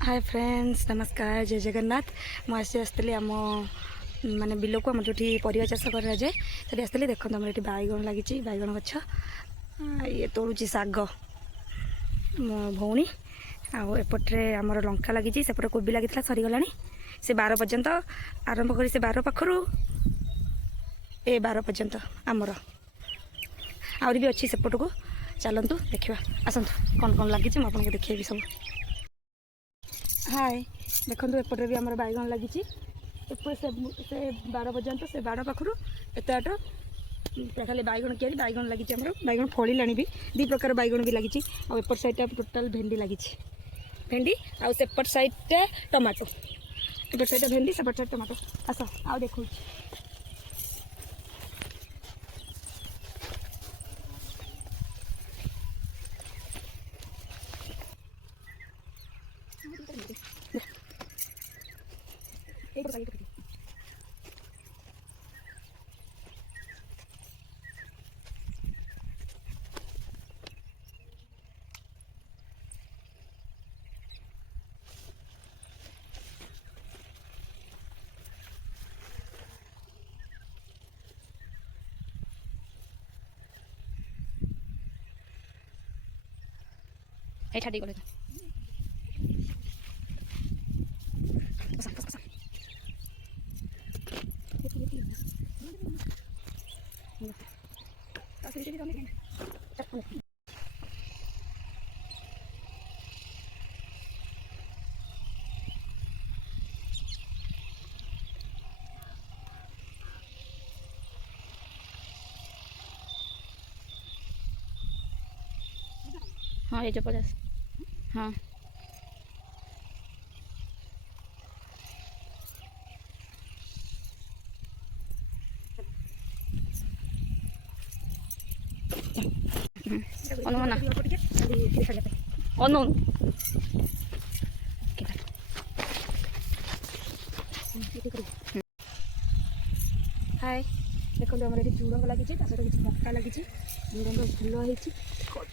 Hi friends, नमस्कार, जय जगन्नाथ। मुझे आसती आम माने बिल को आम जो परिवा चाष कराए से आसती देखो आम ये बैगण लगी बैगण गछ ये तोड़ुची शाग मो भौणी आपटे आमर लंका लगी सेपटे कोबी लगी सरीगला से 12 पर्यंत आरंभ कर 12 पाखर ए 12 पर्यंत आमर आहरी भी अच्छी सेपट को चलतु देखा आसतु कौन कौन लगी मुझे देखी सब। हाय देखो एपटे भी आम बैगण लगी से 12 पर्यंत से 12 पाखर एत आट खाली बैगण किया बैगण लगी बैगण फलिलानी भी 2 प्रकार बैगण भी लगी एपट साइड टोटाल भेंडी लगी भेंडी आउ सेपट साइड टमाटो एपट साइड भेंडी सेपट साइड टमाटो आस आ देखो এই ছাড়ি গলে हाँ ये जो पड़े हाँ अनुमान अनु हाय देखो आम ये झुड़ंग लगी किसी मक्का लगी झुड़ंग फुल होती छोट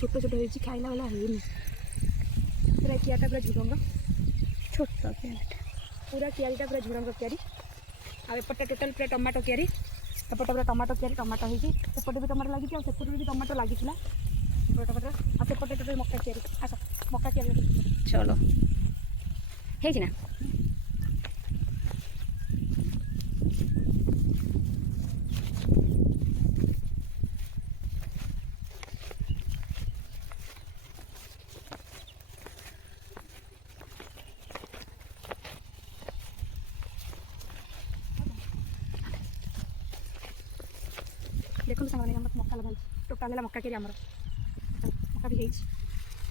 छोट हो खाइला वाला है पूरा कियाटा पूरा झुड़ंग छोट पूरा क्यारीटा पूरा झुड़ंग क्यारी आपटे टोटाल पूरा टमाटो क्यारी एपटे पूरा टमाटो क्यारी टमाटो होपटे भी टमाटो लगी सेपटे भी टमाटो लगी टमाटो आसपटे टोटाल मक्का क्यारी आस मक्का क्यारी चलो है ना देखो सामने मक्का लगा टोटाल है मक्का के मक्का भी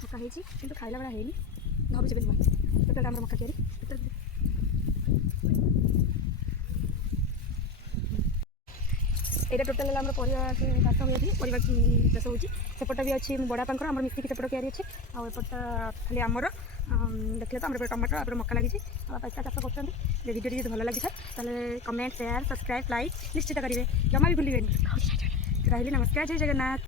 मक्का कि खाइला बेला है धरुचे टोटाल आम मक्का के यहाँ टोटाल आम परिवार चाष हुए परिवार चाष होपटे भी अच्छी बड़ा पाखर आम मिसिक सेपट क्यारी अच्छे आउपट खाली आमर देखिए तो आम टमाटो आप मक्का लगी पैसा चाष कर भिडियो जी भल लगी है कमेंट शेयर सब्सक्राइब लाइक निश्चित करेंगे जमा भी भूलें रही नमस्कार जय जगन्नाथ।